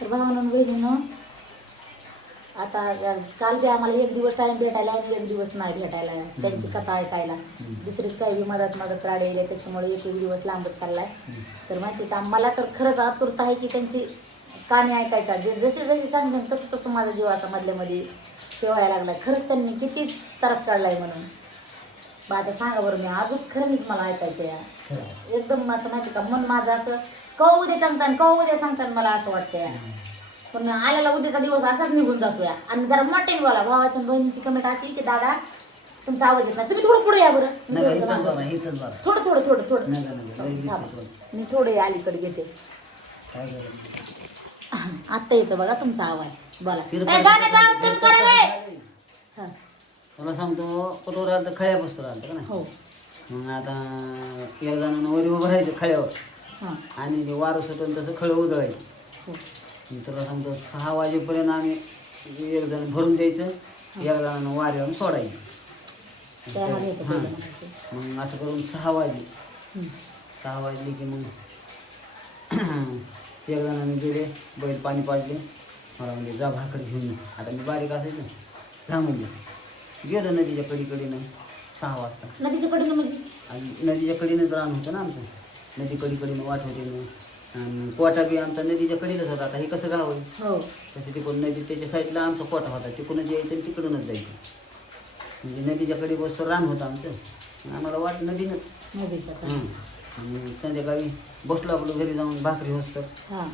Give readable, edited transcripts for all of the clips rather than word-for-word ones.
तर बघा म्हणून बहिणीनं आता काल बी आम्हाला एक दिवस टाइम भेटायला आणि एक दिवस नाही भेटायला त्यांची कथा ऐकायला. दुसरीच काही बी मदत राहिली आहे त्याच्यामुळे एक एक दिवस लांबच चाललाय. तर माहिती का मला तर खरंच आतुरता आहे की त्यांची कहाणी ऐकायचा. जे जसे जसे सांगते तसं तसं माझा जीव असा मधल्यामध्ये ठेवायला लागलाय. खरंच त्यांनी किती त्रास काढलाय म्हणून. बा आता सांगा बरं मी अजून खरंच मला ऐकायचं या एकदम असं माहिती का मन माझं असं कवा उद्या सांगताना मला असं वाटतं या. पण आलेला उद्याचा दिवस असाच निघून जातो या. आणि जरा मोठे बोला भावाच्या बहिणीची कमेंट अशी की दादा तुमचा आवाज येत नाही तुम्ही थोडं पुढे या बरं. थोडं मी थोडे अलीकडे घेते. आत्ता येतो बघा तुमचा आवाज बोला. गाण्याचा आवाज कमी करा रे. हा तुला सांगतो कुठवर आलं तर खळ्या बसतो राहतं का नाही. हो मग आता एक जणांना वरी उभं राहायचं खळ्यावर हां आणि ते वारं सुटून तसं खळं उधळायचं. हो तुला सांगतो 6 वाजेपर्यंत आम्ही एक जण भरून द्यायचं एक जणांना वाऱ्यावर सोडायचं. त्यामध्ये येतं हां पहिलं म्हणायचं. मग असं करून 6 वाजले की मग एक जणांनी गेले बैल पाणी पाजले मला म्हणजे जा भाकर घेऊन ये. आता मी बारीक असायचं जा म्हणजे गेलो नदीच्या कडीकडीनं 6 वाजता. नदीच्या कडेनं म्हणजे आणि नदीच्या कडीनंच रान होतं ना आमचं. नदी कडीकडीनं वाट होते ना. आणि कोटा बी आमचा नदीच्या कडीलाच होता. आता हे कसं गाव आहे हो तसं तिकडून नदी त्याच्या साईडला आमचा कोटा होता. तिकडूनच यायचं आणि तिकडूनच जायचं. म्हणजे नदीच्या कडे बसतो रान होतं आमचं. आम्हाला वाट नदीनंच. नदीच्या आणि संध्याकाळी बसलो आपलं घरी जाऊन भाकरी होतं. हां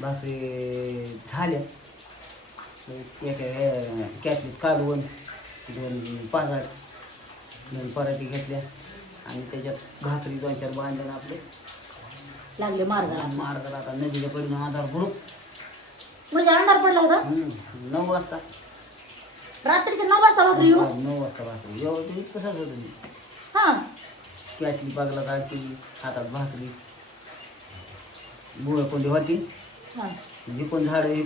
भाकरी झाल्या एका कॅटलीत कालवून 2 पाजाड 2 पराठी घेतल्या आणि त्याच्यात भाकरी 2-4 बांधल्या आपले लागले मार्गाला. मार्गाला. आता नदीच्या कडीनं आधार भरून म्हणजे अंधार पडला होता 9 वाजता रात्रीच्या 9 वाजता भाकरी येऊ. 9 वाजता भाकरी एवढं कसंच होतं मी हां कॅटली बागला काढली हातात भाकरी बुळ कोणती होती हां विकून झाडं हे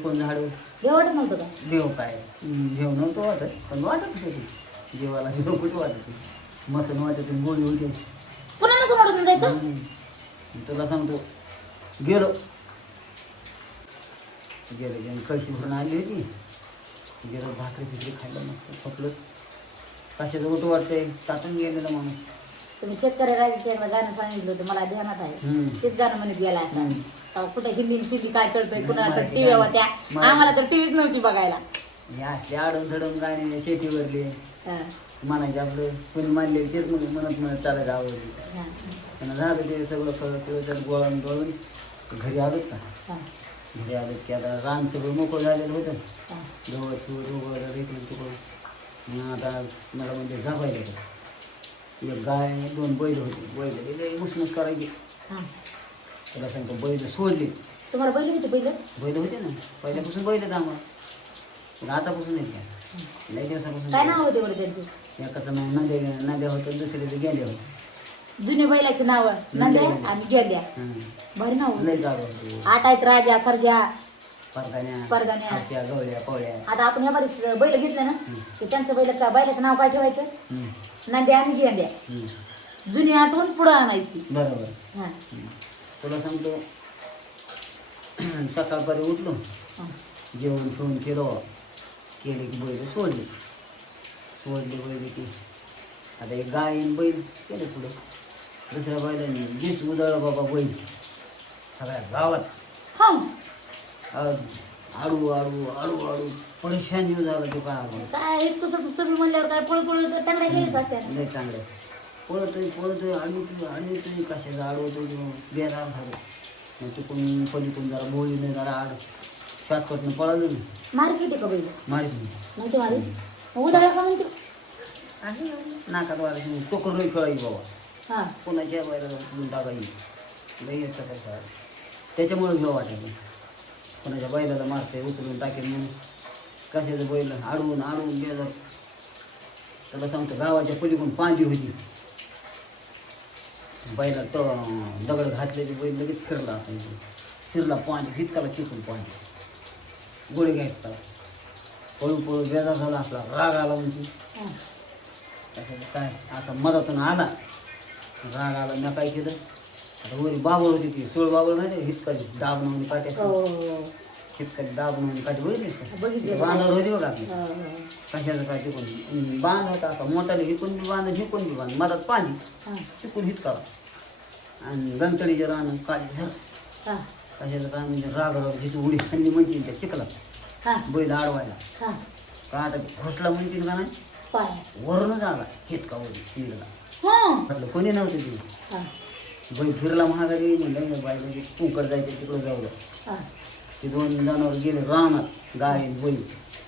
वाटत नव्हतं का. देव काय देव नव्हतं वाटत पण वाटत होती देवाला देव कुठं वाटत होती मसन वाटत होती गोळी होती. पुन्हा नसं वाटून जायचं. तुला सांगतो गेलो कळशी भरून आली होती. गेलो भाकरी फिकरी खायला मस्त थकलं कशाचं उठं वाटतंय टाकून गेलेलं माणूस. तुम्ही शेतकरी राजाचं एकदा गाणं सांगितलं होतं मला ध्यानात आहे. तेच गाणं म्हणत गेला असता. कुठे हिंदी काय कळतोय कुणाला तर टीव्ही होत्या आम्हाला तर टीव्हीच नव्हती बघायला. हे आडून धडून गाणे शेतीवरले हां म्हणायचे आपलं कोणी मानले तेच म्हणत चालायचं आवडली. हां त्यांना झालं ते सगळं त्यात गोळून गोळून घरी आलोत का. हां घरी आलोत की आता रान सगळं मोकळं झालेलं होतं. हां गवत वगैरे इकडून तिकडून. मग आता मला म्हणजे झापायला होतं. एक गाय 2 बैल होते. बैल लई मुसमुस करायची. हां त्याला सांगतो बैल सोडले. तुम्हाला बैल होते पहिलं. बैल होते ना पहिल्यापासून बैल आहेत आम्हाला पण आतापासून नाही काय लई दिवसापासून. काय नाव होते बरं त्यांचे. एकाचं नाव नद्या होतं दुसऱ्याचं गेंड्या होतं. जुने बैलाची नाव नंद्या आणि गेंड्या. भारी नाव लई जागा होती. आता आहेत राजा सर्जा परगाण्या परगाण्या. गवळ्या पवळ्या. आता आपण या बरेच बैल घेतलं ना की त्यांचं बैलाचं नाव काय ठेवायचं नंद्या आणि गेंड्या. जुनी आठवण पुढं आणायची. बरोबर. हां तुला सांगतो सकाळपारी उठलो जेवण ठेवून केले की बैल सोडले बैल की आता एक गाय आणि बैल केलं पुढं. दुसऱ्या बैलांनी जीच उदळलं बाबा बैल सगळ्या गावात. हां आडू आडू आडू आडू परेशान जीव झाला तो काय तसं तुम्ही म्हणल्यावर काय पळपळ टांगड्या गेलीच असत्या. नाही चांगलं पळतोय आडवतोय कशाचा आडवतोय बेरार झालं. मग तिकडून पलीकडून जरा बोळीने जरा आड शॉर्टकटनं पळालो मी मार्केट आहे का बैल मारीत नव्हते मारी उदाहरण का म्हणते. नाकात वारायची टोकर नाही खेळायची बाबा. हां कोणाच्या बाहेर उडून टाकायची लई येतं काय त्याच्यामुळे घेऊ वाटायचं. कोणाच्या बैलाला मारते उचलून टाकेल म्हणून कशाचं बैल आडवून गेलं. त्याला सांगतो गावाच्या पलीकडून पांदी होती बैला तो दगड घातलेली बैल लगेच फिरला असायची शिरला पांदी हितकाला चिकून पांदी गोळी घ्यायचा पळू बेजार झाला आपला राग आला म्हणजे त्याच्यात काय असा मधातून आला राग आला मी काय केलं आता वरी बाबळ होती ती सोळ बाबळ नाही हितकाली दाब म्हणून काट्या शेतकरी दाबून काठी बघितली बघितले बांधावर होती बघा आपली हा. कशाचं काय चिकून बांध होता आता मोठाले हिकून बी बांध झिकून बी बांध मधात पाणी हा. चिकून हितका आणि गंतडीचे राहणं काठी झर हा. कशाचं काय म्हणजे राग जिथे उडी खाल्ली म्हणते त्या चिखला हा. बैल अडवायला हा. का आता घोसला म्हणतील का नाही पाय वरूनच आला हितका उडी फिरला हा. म्हटलं कोणी नव्हतं ते हा. बैल फिरला महागारी म्हणलं बाई म्हणजे कुंकड जायचं तिकडं जाऊ हा. ते दोन जनावर गेले रानात गाय बैल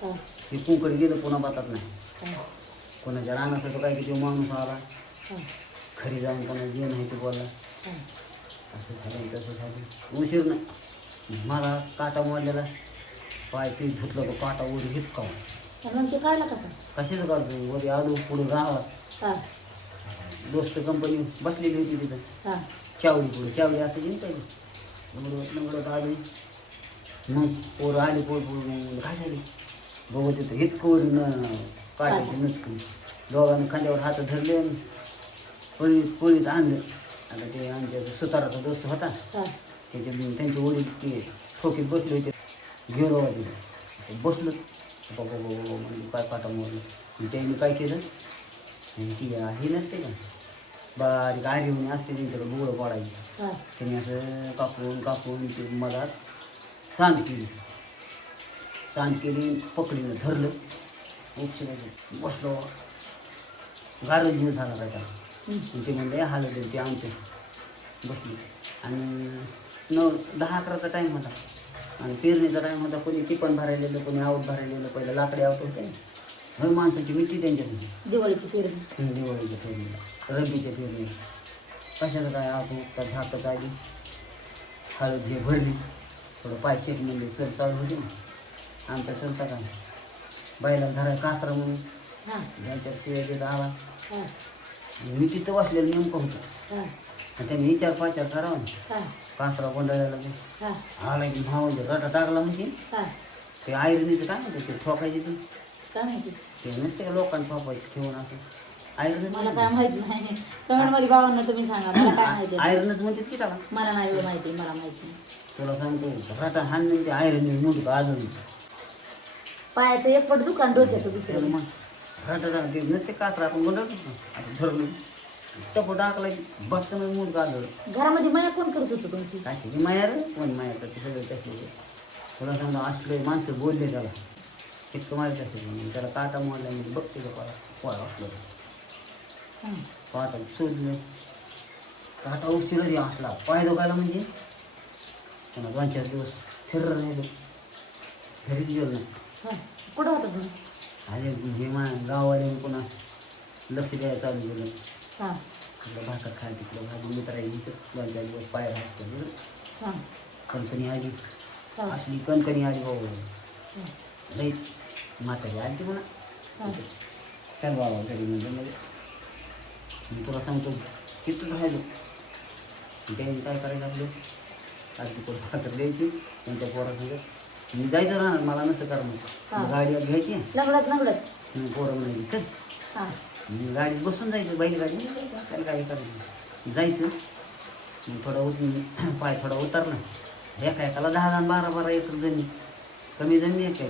हा. ते कुंकड गेलं पुन्हा पातात नाही हा. कोणाच्या रानात होतं काय की तो माणूस आला हा. खरी जाऊन कोणा जे नाही ते बोलला हा. असं झालं तसं झालं उशीर नाही मला काटा मोडलेला पाय ते धुतलं तो काटा वर हितकावून आणि मग ते काढला कसा कशाचं काढतो वर आलो पुढं गावात हा. दोस्त कंपनी बसलेली होती तिथं हा. चावडी पुढे चावडी असायची ना पहिले नंगडत आली मग पोरं आली पोरं काय झाली बघत येतं हितकवरून काढायची नुसतं दोघांनी खांद्यावर हात धरले आणि पोळीत आणलं आता ते आमच्या सुताराचा दोस्त होता हा. त्यांचे वडील ते ठोकीत बसले होते गेलो होते बसलो बाबा म्हणजे काय काटा मोडलं त्यांनी काय केलं आणि ती हे नसते का बारीक आरी असते त्यांच्याकडे डोळं पाडायची हा. त्यांनी असं कापून कापून ते मला सांग केली पकडीनं धरलं उपसुरायचं बसलो गारच जीव झाला त्याचा ते म्हणलं हालत ते आमचे बसले आणि 9-10-11चा टाईम होता आणि पेरणीचा टाईम होता कोणी टिपण भरायलेलं कोणी आवत भरायलेलं पहिलं लाकडे आवत होते हर माणसाची मिठी त्यांच्यासाठी दिवाळीची पेरणी दिवाळीच्या पेरणीला रब्बीच्या पेरणीला कशाचं काय आवतो का झाकत आली हळद हे भरली थोडं पाय शेत म्हणजे चल चालू होती ना आमचा चलता काय बायला धराय कासरा म्हणून हा. त्यांच्या शिवाय देत आला हा. मी तिथं बसलेलं नेमकं होतं हा. आणि त्यांनी विचार करावा ना हा. कासरा गोंधळायला हा. आला की भावांचे रटा टाकला म्हणजे हा. ते आयरनीचं काय म्हणते ते ठोकायचे ते काय माहिती ते नसते का लोकांना ठोकायचे ठेवून असं आयरन मला काय माहित नाही कमेंट मध्ये भावांना तुम्ही सांगा मला काय माहिती आयरनच म्हणते की त्याला मला नाही माहिती मला माहिती नाही. तुला सांगतो रटा हाण ते आयरन म्हणतो अजून पायाचं एक पट दुकान डोक्याचं त्याला दुसरं मग रटा ते नसते कासरा आपण गोंधळतो ना असं धरलं टप टाकला की बसतं मूड काढलं घरामध्ये माया कोण करत होतं तुमची काय माया रे कोण माया करते सगळे तसले तुला सांगा असले माणसं बोलले त्याला इतकं माहीत असेल त्याला काटा मोडला म्हणजे बघते का पोळा असलं हा. काटा शोधलं काटा उशिरा असला पाय दोघायला म्हणजे पुन्हा 2-4 दिवस फिरलं राहिलो घरीच गेलो नाही हा. कुठं होतं तुम्ही आणि हे गावाला पुन्हा लक्ष द्यायला चालू केलं हा. तिकडं भाकर खाय तिकडं भाजी मित्राई इथंच 2-4 दिवस पाय राहायचं हा. कणकणी आली हा. असली कणकणी आली हो हा. लईच म्हातारी आली ती म्हणा हा. चल बाबा घरी म्हणजे मी तुला सांगतो तिथंच राहिलो त्यांनी काय करायचं आपलं आधी कोण भाकर द्यायची त्यांच्या पोरासंग मी जायचं राहणार मला नसं हा. करणं गाडी घ्यायची लंगडत पोरं म्हणायची चल हा. मी गाडीत बसून जायचं बैलगाडी त्याला काय करायचं जायचं मग थोडा पाय थोडा उतरला एकाला 10-12 एकर जमीन कमी जमीन आहे काय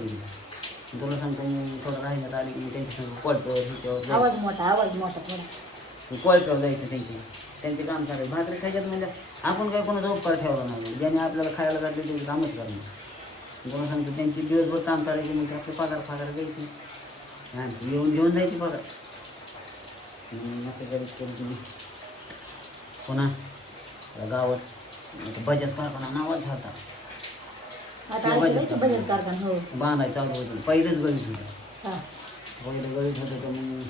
तुला सांगतो मी थोडं राहण्यात आली की त्यांच्या संग कोळप्यावर आवाज मोठा थोडा कोळप्यावर जायचं त्यांचे काम करायचं भाकरी खायच्यात म्हणजे आपण काय कोणाचा उपकार ठेवला नाही ज्याने आपल्याला खायला घातले ते कामच करणं तुला सांगतो त्यांची दिवसभर काम करायचे मग आपले पगार द्यायची आणि येऊन घेऊन जायची पगार असं गरीब केलं तुम्ही पुन्हा गावात बजाज कारखाना नावाच झाला आता ऐकलं बजेट कारखाना हो बांधायचं चालू होतं पहिलंच गळीत होतं हा. पहिलं गळीत होतं तर मग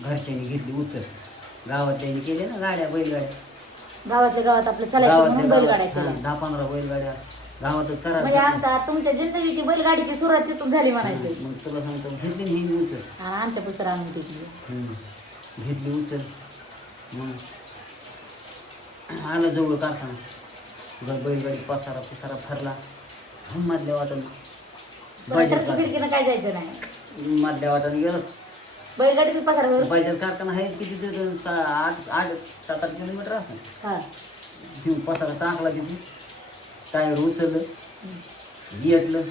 घरच्यांनी घेतली उचल गावातल्यांनी केले ना गाड्या बैलगाड्या गावातल्या गावात आपलं चालायचं म्हणून बैलगाड्या केल्या 10-15 बैलगाड्या गावातच म्हणजे करा आमचा तुमच्या जिंदगीची बैलगाडीची सुरुवात तिथून झाली म्हणायचं मग तुला सांगतो घेतली ही उचल आणि आमच्या पुस्तक आणून घेतली घेतली उचल मग आलं जवळ कारखाना बैलगाडी पसारा फरला मधल्या वाटून फिरकीनं काय जायचं नाही मधल्या वाटाने गेलो बैलगाडीत पसारा बजाज कारखाना आहे किती 8-7 किलोमीटर असं हा. घेऊन पसारा टाकला तिथे टायर उचललं येतलं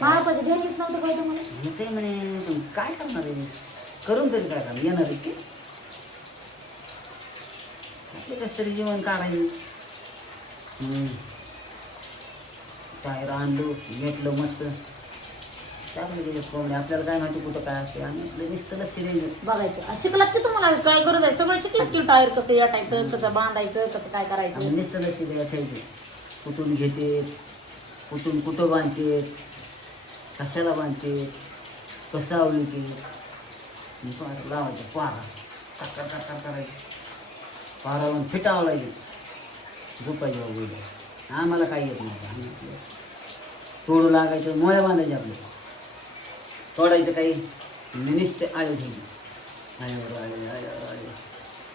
महापाचं घ्यायचीच नव्हतं काय तुम्हाला येते म्हणे पण काय करणार आहे करून तरी काय करणार येणार आहे की आपलं कसं तरी जेवण काढायचं टायर आणलो घेतलं मस्त टाकलं गेलं कोंबड्या आपल्याला काय माहिती कुठं काय असते आणि आपलं नुसतं लक्ष द्यायचं बघायचं शिकलात की तुम्हाला काय गरज आहे सगळं शिकलात की टायर कसं याटायचं कसं बांधायचं कसं काय करायचं आणि नुसतं लक्ष द्यायला ठेवायचं कुठून घेते कुठून कुठं बांधते कशाला बांधते कसं आवली ते लावायचं पारा टाका टाका करायचं पारा लावून फिटावं लागेल झोपायचं वगैरे आम्हाला काही येत नव्हतं आम्ही आपलं तोडू लागायचं मोळ्या बांधायचे आपले तोडायचं काही निष्ठ आळे ठेवली आळ्यावर आळे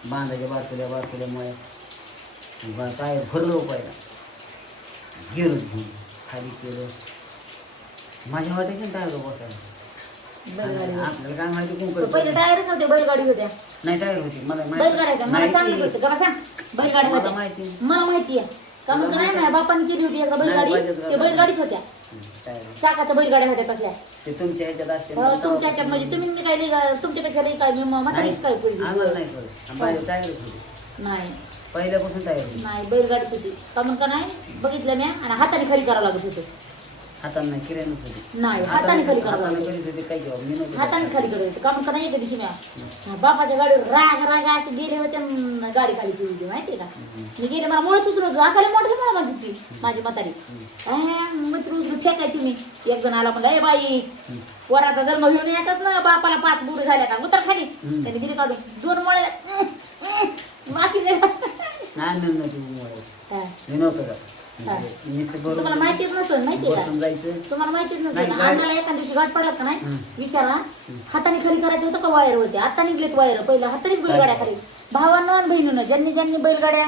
बांधायच्या बारकुल्या मोळ्या काय भरलं पाहिला गेलो घेऊन खाली केलं माझ्या वाटायचं ना टायर बसायला बैलगाडी आपल्याला काय माहिती कोण पहिले टायरच नव्हते बैलगाडी होत्या नाही टायर होती मला बैलगाड्या का मला चांगलं होतं का सांग बैलगाड्या मला होत्या माहिती मला माहिती आहे का मग नाही माझ्या बापाने केली होती एका बैलगाडी ते बैलगाडीच होत्या टायर चाकाच्या बैलगाड्या होत्या कसल्या ते तुमच्या ह्याच्यात असते तुमच्या ह्याच्यात म्हणजे तुम्ही मी काय तुमच्यापेक्षा लई काय मी म्हातारीच काय पुढे आम्हाला नाही कळत माझ्या टायरच होती नाही पहिल्यापासून टायर होती नाही बैलगाडीच होती का मग का नाही बघितलं मी आणि हाताने खाली करावं लागत होतं हाताने नाही किरायनच होती नाही हाताने खाली करावं हाताने लागत करीत होते काही जबाब मी नव्हते हाताने खाली करत होतं का मग का नाही एका दिवशी मी बापाच्या गाडीवर राग असे गेले होते आणि गाडी खाली केली होती माहिती का मी गेले मला मुळच उचलू होतो आखाली मोठी मला माझी माझी म्हातारी उचलून फेकायची मी एक जण आला म्हणलं ए बाई वराचा जन्म घेऊन येतच ना बापाला 5 बुरं झाल्या का उतर खाली त्याने दिली काढून 2 मोळ्या बाकीचे नाही मी नव्हतं का तुम्हाला माहितीच नसेल माहितीये का बसून जायचं तुम्हाला माहितीच नसेल नाही, गाडी- आम्हाला एका दिवशी गाठ पडला का नाही विचारा हाताने खाली करायचं होतं का वायर होते आता निघलेत वायर पहिलं हातानेच बैलगाड्या खाली भावांनो आणि बहिणीनं ज्यांनी बैलगाड्या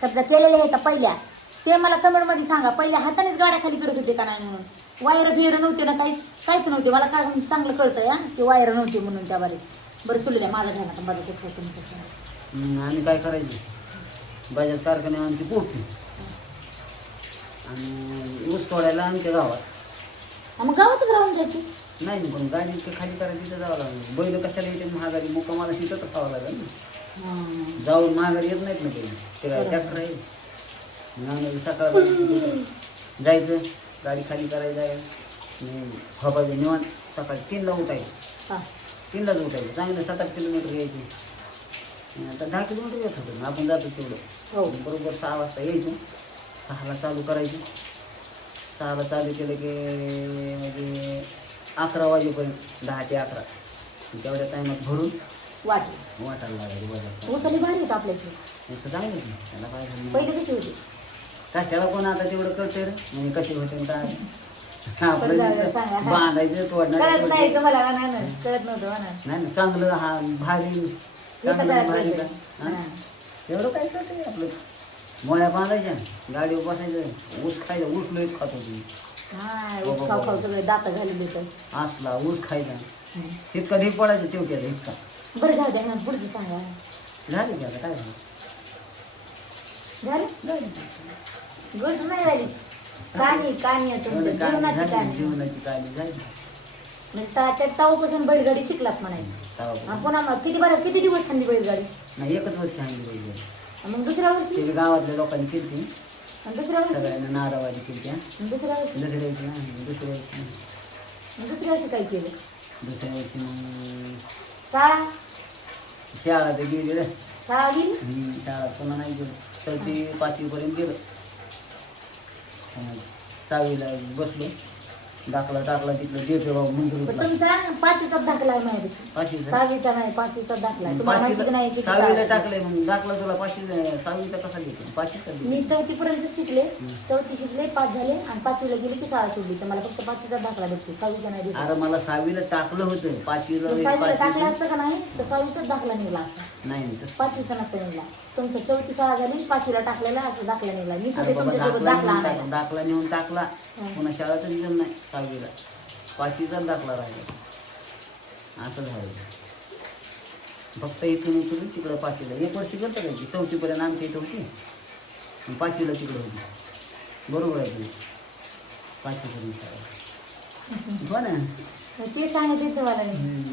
समजा केलेल्या आहेत पहिल्या ते मला कमेंट मध्ये सांगा पहिल्या हातानेच गाड्या खाली करत होते का नाही म्हणून वायर बियर नव्हते ना काहीच नव्हते मला काय चांगलं कळतंय हा की वायर नव्हते म्हणून त्या बारीक बरं चुलल्या माझा घ्या ना माझं ते तुमचं आणि काय करायचं बजाज कारखाने आमची पोटली आणि ऊस तोडायला आमच्या गावात मग गावातच राहून जायची नाही पण गाडी इतकं खाली करायची तिथं जावं लागलं बैल कशाला येते महागारी मुक्का मला तिथं खावं लागेल ना जाऊन महागारी येत नाहीत ना काही ते काय ट्रॅक्टर आहे मग सकाळ जायचं गाडी खाली करायला जायचं खपायचं निवांत सकाळी 3ला उठायचं 3लाच उठायचं चांगलं 7-8 किलोमीटर यायची आता 10 किलोमीटर येत होतं आपण जातो तेवढं बरोबर 6 वाजता यायचं 6ला चालू करायचं 6ला चालू केलं की म्हणजे 11 वाजेपर्यंत 10 ते 11 तेवढ्या टायमात भरून वाटायला लागायचं ऊसाली भारी होतं आपल्याकडे असं चांगलं त्याला काय पहिले कशी होती कशाला कोण आता तेवढं कळते रे म्हणजे कसे होते काय बरं जाऊ सांगा. बांधायचं तोडणार कळत नाही तुम्हाला का नाही ना? कळत नव्हतं म्हणा नाही ना चांगलं हा भारी चांगलं भारी का हा? एवढं काय करते आपलं मोळ्या बांधायच्या गाडीवर बसायचं ऊस खायचं ऊस लईच खात होती हा ऊस खाऊ खाऊ सगळे दात घालून देतात असला ऊस खायचा इतका ढीक पडायचं तेवढ्याला इतका बरं जाऊ द्या ना पुढचं सांगा झाली की आता काय झालं झालं गोष्ट नाही झाली कानी आहे तुमच्या जीवनाची कानी जीवनाची काळजी झाली म्हणजे त्या तावपासून बैलगाडी शिकलात म्हणायची आणि पुन्हा मग किती दिवस खाल्ली बैलगाडी नाही एकच वर्ष सांगितली पाहिजे आणि मग दुसऱ्या वर्षी ते गावातल्या लोकांनी केली आणि दुसऱ्या वर्षी सगळ्यांना नारावाजी केली आणि दुसऱ्या वर्षी दुसऱ्या वर्षी काय केलं दुसऱ्या वर्षी मग शाळा शाळा तर गेली रे शाळा गेली शाळा पुन्हा नाही गेलं 4थी 5वीपर्यंत गेलं 6वीला बसलो दाखला टाकला तिथलं देतो बाबा मंजूर पण तुमचा 5वीचा दाखला आहे माझ्यापाशी 6वीचा नाही 5वीचा दाखला आहे तुम्हाला माहिती की नाही किती 6वीला शाळा? टाकलंय मग दाखला तुला 6वीचा कसा देतो 5वीचा मी 4थी पर्यंत शिकले 4थी शिकले 5 झाले आणि 5वीला गेले की शाळा सोडली तर मला फक्त 5वीचा दाखला भेटते 6वीचा नाही भेटत अरे मला 6वीला टाकलं होतं 5वीला 6वीला टाकला असतं का नाही तर 6वीचाच दाखला निघला असता नाही नाही तसं 5वीचा नसता निघला तुमचं 4थी शाळा झाली 5वीला टाकलेला असं दाखला निघला मी अरे छोटे बाबा तुमच्यासोबत दाखला आणायला दाखला नेऊन टाकला पुन्हा शाळाचा निघाल नाही 6वीला 5वीचाच दाखला राहिला असं झालं फक्त इथून उचलून तिकडं 5वीला 1 वर्ष गेलं का 4थीपर्यंत आमची इथं होती आणि 5वीला तिकडे होती. बरोबर आहे तुझी 5वी पर्यंत हो ना. ते सांगितले तुम्हाला मी. हम्म.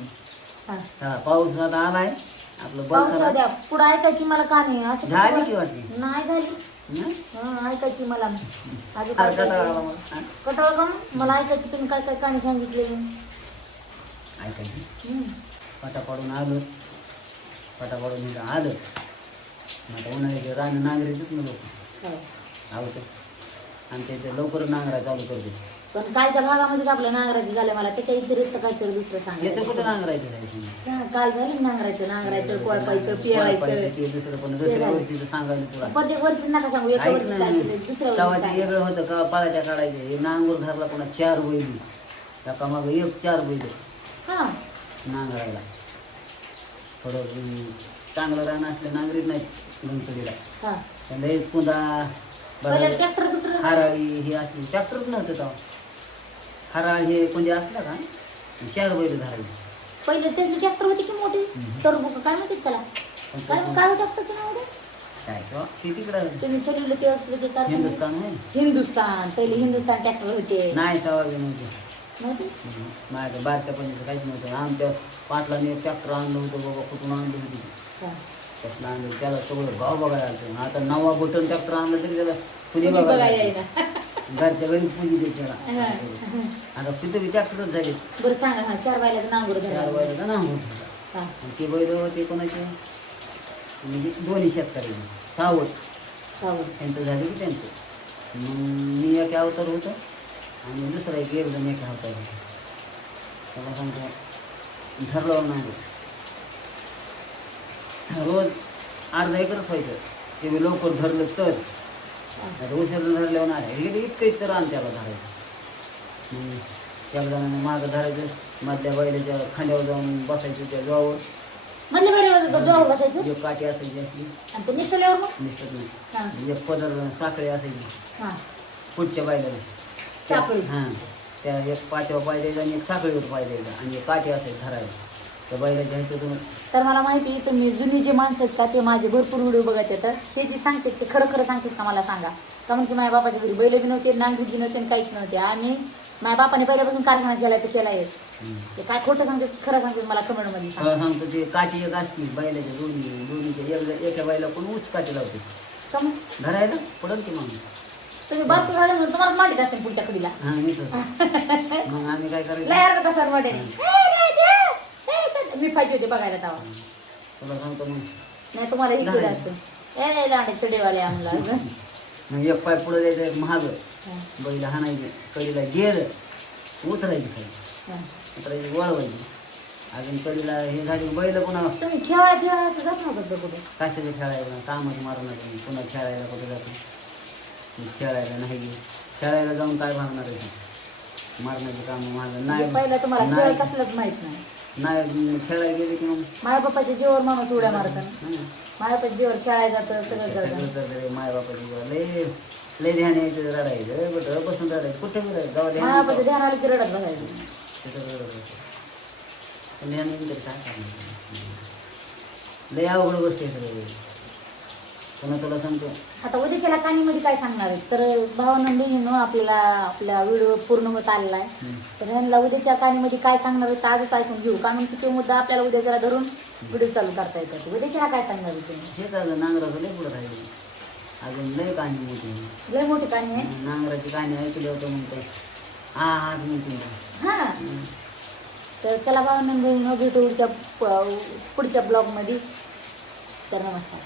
हा. हा, पाऊस आता आलाय आपलं बंद पाऊस करा. द्या पुढं ऐकायची मला का नाही असं झाली की कसं वाटली बरं? नाही झाली. हं? हा, ऐकायची मला आधी फार कंटाळा आला मला. हा? कटाळ का मला ऐकायची तुम्ही काय काय कहाणी सांगितले. ऐकायची पाटा पाडून आलं इथं आलं. मग आता उन्हाळ्याचे रान नांगरीतच ना लोक आवडतं. आमच्या इथे लवकर नांगरा चालू करते. पण कालच्या भागामध्ये आपलं नांगरायचं झालं मला त्याच्या व्यतिरिक्त काहीतरी दुसरं याचं कुठं सांगायचं. नांगरायचं आहे हा, काल झालं नांगरायचं कोळपायचं पेरायचं. ते दुसरं पण दुसऱ्या वर्षीचं सांगायला तुला प्रत्येक वर्षी नका सांगू एका ऐक वर्षी ना. काय केलं दुसऱ्या वर्षी तेव्हा काय ते वेगळं होतं का पालाच्या काढायचे. हे नांगूर धरला पुन्हा 4 बैली एका मागं 4 बैल हा नांगरायला. थोडं चांगलं रान असलं नांगरीत नाही गणपतीला. हा त्याला हेच पुन्हा पहिलं बरं ट्रॅक्टर बिक्टर हराळी हे असली ट्रॅक्टरच नव्हतं तेव्हा. हराळ हे कोणते असलं का 4 बैल धरायचे. पहिले त्यांची ट्रॅक्टर होती की मोठी टरबुक काय म्हणतात त्याला काय ट्रॅक्टरचं नाव होतं? काय तेव्हा ते तिकडं तुम्ही चलवलं ते असलं ते कारखाने? हिंदुस्थान आहे. हिंदुस्तान पहिले हिंदुस्तान ट्रॅक्टर होते नाही तेव्हा बी नव्हते. नव्हते? माझ्या बारक्या पण काहीच नव्हतं. आमच्या पाटलाने ट्रॅक्टर आणलं होतं बाबा कुठून आणलं होतं. हा. त्यातलं आणलं त्याला सगळं गाव बघायला आलं. आता नवा बटन ट्रॅक्टर आणलं तरी त्याला पुणे तुम्ही बघायला बघायला आलं. येईना. घरच्या घरी पूजी देत त्याला. हा. आता तिथं बी ट्रॅक्टरच झाले. बरं सांगा हा 4 बायलाचं नाव बरं 4 धरा. बैल ना होत. हा आणि ते बैल होते कोणाचे म्हणजे दोन्ही शेतकरी सावट चालेल. त्यांचं झालं की त्यांचं. मग मी एक अवतार होतं आणि दुसरा एकदम एक अवतार होता. तेव्हा सांगतो ठरलं नाही रोज अर्धा एकरच व्हायचं. ते बी लवकर धरलं तर आता उशिरा धरल्यावर नाही हे इतकं तर आण त्याला धरायचं. मग त्या जणांना मागं धरायचं मधल्या बैलाच्या खांद्यावर जाऊन बसायचं त्या जोवर म्हणलं बरं जोर बसायचं एक काठी असायची असली आणि ते निसटल्यावर मग निसटत हा नाही. एक पदर साखळी असायची हा पुढच्या बैलाला साखळी. हां त्या एक पाठीवर पाय द्यायचा आणि एक साखळीवर पाय द्यायचा आणि एक काठी असायची धरायला त्या बैलाच्या ह्याच्यातून. तर मला माहिती आहे तुम्ही जुनी जे माणसं आहेत का ते माझे भरपूर व्हिडिओ बघत येतात ते जे सांगतात ते खरं खरं सांगतात का मला सांगा. कारण की माझ्या बापाच्या घरी बैल बी नव्हते नांगरी नव्हते आणि काहीच नव्हते. आणि माझ्या बापाने पहिल्यापासून कारखाना केला तर केला येत ते काय खोटं सांगतात खरं सांगतात मला कमेंटमध्ये सांगा. मला सांगतो ते काठी एक असती बैलाच्या दोन्हीच्या एका बैला कोण उच काठी लावते का मग धरायला पडल की मग. तुम्ही बाप झाले म्हणून तुम्हाला मांडीत असते पुढच्या कडीला हां मी तर मग आम्ही काय करायचं लय हरकत असतात मोठ्याने. मी पाहिजे होते बघायला तेव्हा. तुला सांगतो मग नाही तुम्हाला हे केलं असतं ए लांडे चढेवाले आम्हाला. मग एक पाय पुढे द्यायचं एक महाग बैल हाणायचे कडीला गेर उतरायची खाली उतरायची वळवायची अजून कडीला हे झाली बैल पुन्हा तुम्ही खेळा असं जात नव्हतं कुठे कशाला खेळायला कामच मारणार पुन्हा खेळायला कुठे जातो. खेळायला नाही खेळायला जाऊन काय भागणार आहे मारण्याची कामं माझं नाही. पहिला तुम्हाला खेळ कसलंच माहित नाही. नाही खेळायला गेले की मग माझ्या बापाच्या जीवावर माणूस उड्या मारतात. हं. माझ्या बापाच्या जीवावर खेळायला जातं सगळं करतं. सगळं तर माय बापाची लय लय ध्यान यायचं रडायचं बट बसून रडायचं कुठे बी रडायचं जाऊ माझ्या बापाच्या ध्यानाला की रडत बसायचं. तिथं रडत बसायचं. पण ध्यान येऊन तरी काय करणार लय अवघड गोष्टी आहे सगळं. पुन्हा तुला सांगतो आता उद्याच्या कानीमध्ये काय सांगणार आहे तर भावानं बहिणीनं आपला व्हिडिओ पूर्ण होत आलेला आहे. तर ह्यांना उद्याच्या कानीमध्ये काय सांगणार आहे तर आजच ऐकून घेऊ कारण की ते मुद्दा आपल्याला उद्याच्याला धरून व्हिडिओ चालू करता येतात. उद्याच्याला काय सांगणार आहे तुम्ही? हेच आलं नांगराचं लय पुढं राहिलं अजून लय कहाणी मोठी लय मोठी कहाणी आहे. नांगराची कहाणी ऐकली होतं म्हणतो हा आज म्हणतो हां तर चला भावानं बहिणीनं भेटू पुढच्या ब्लॉगमध्ये. तर नमस्कार.